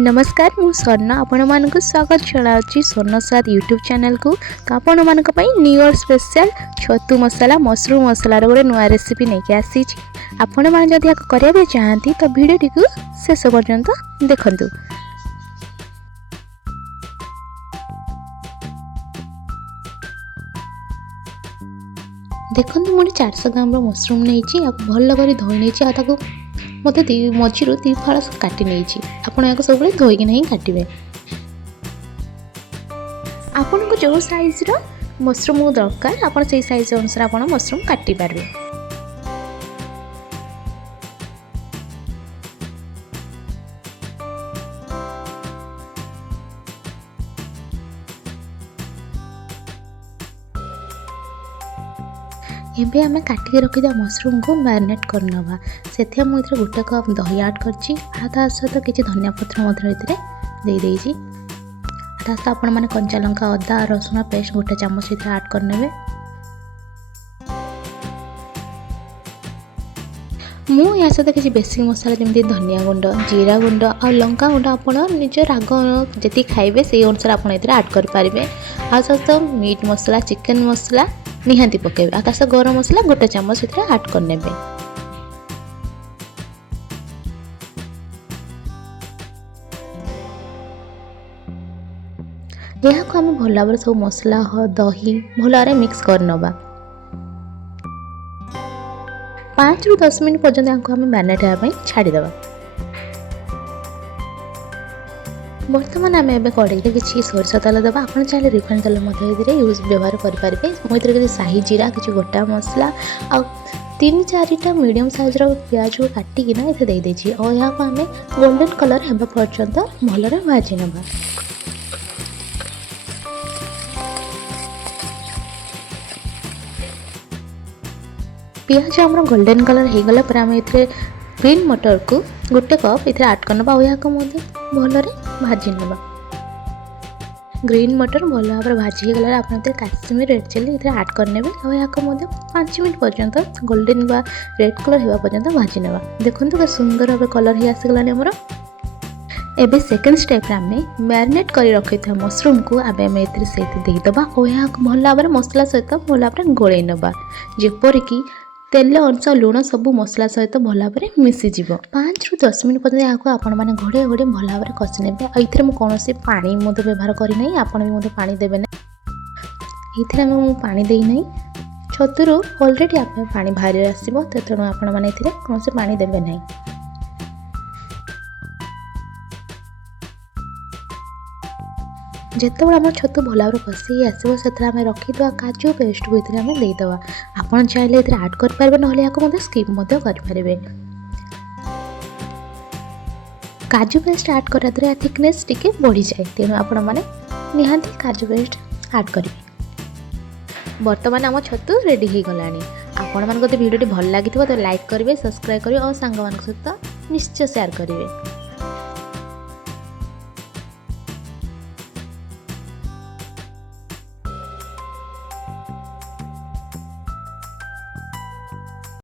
नमस्कार मु स्वर्ण आपण मानक स्वागत जनावि स्वर्ण स्वाद यूट्यूब चैनल को। तो आपण मानक न्यू इयर स्पेशल छतु मसाला मशरूम मसालार गोटे नुआ रेसिपी नहीं आसी। आपण मैंने जदि करेंगे चाहती तो भिडियोटी को शेष पर्यंत देखु। देखो मुझे 400 ग्राम मशरूम नहीं भल कर धोई नहीं मत मझी दी फाड़ काटी नहीं आपको सब धोईक नहीं काटे। आपन को जो साइज मशरूम दरकार आप साइज अनुसार आप मशरूम काटी पारे। एबे आम काटिक रखी मशरूम को मैरिनेट करनवा से मुझे गोटे कप दही ऐड कर सहित किसी धनिया पत्र देदेजी सहित आपण मैंने कंचा लंका अदा रसुण पेस्ट गोटे चामच ऐड करने। मु या सहित किसी बेसिक मसला जमी धनिया गुंड जीरा गुंड और लंका गुंड आप निज राग जी खाइबे से अनुसार आप ऐड करेंगे। आ सहित मीट मसला चिकेन मसला निहांती पकेबे आकाश गरम मसला गोटे चामच ऐड करने। यह को आम भल भाव सब मसला दही भल भाव मिक्स करनवा 5 ରୁ 10 मिनट पर्यंत आम मैरिनेट होगा छाड़ीदेवा। बर्तमान आम ए कड़े किसी सोरष तेल देवा आप चाहिए रिफाइन तेल यूज व्यवहार करेंगे। मुझे किसी शाही जीरा किसी गोटा मसला आ 3-4टा मीडियम साइज्र प्याज को काटिकिना ये देदेजी और यहाँ को आम गोल्डन कलर होगा पर्यंत भल भाजी नवा। प्याज आम गोल्डन कलर हो गला पर आम ये ग्रीन मटर को गोटे कप ये ऐड करना और यहाँ भल भाजी नवा। ग्रीन मटर भल भाव भाजी गला आप काश्मीर रेड चिली ये ऐड करने और यहाँ 5 मिनट पर्यंत गोल्डन बा रेड कलर होगा पर्यंत भाजी नवा। देखो के सुंदर भाव कलर ही आसीगला आमर। एबे सेकेंड स्टेप आम मैरिनेट कर रखी था मशरूम को आम देदेबा और यहाँ भल भाव मसला सहित भल भाव गोल नवा जेपरिक तेल अंश लुण सब मसला सहित भल भाव मिसीज। 5 ରୁ 10 मिनट पर्यटन यहाँ आपण मैंने घोड़े घोड़े भल भाव कषि ने ये कौन पानी व्यवहार करना आप भी पानी देवे ना ये पानी देना छतुर अलरेडी आप पानी बाहर आसो तेणु आपण मैंने कौन पानी देवे ना। जितेबाला आम छतु भल भाव कषि आसो से रखीद काजू पेस्ट को ये देदेवा आप चाहिए ये ऐड करेंगे ना यहाँ स्किप करेंगे। काजू पेस्ट ऐड करा द्वारा थिकनेस टिके बढ़ी जाए तेणु आपण मैंने निहांती काजू पेस्ट ऐड करेंगे। बर्तमान आम छतु रेडी हो गला। आपण मान भिडियो भल लगी तो लाइक करेंगे सब्सक्राइब करेंगे और सांग मान सहित निश्चय शेयर करेंगे।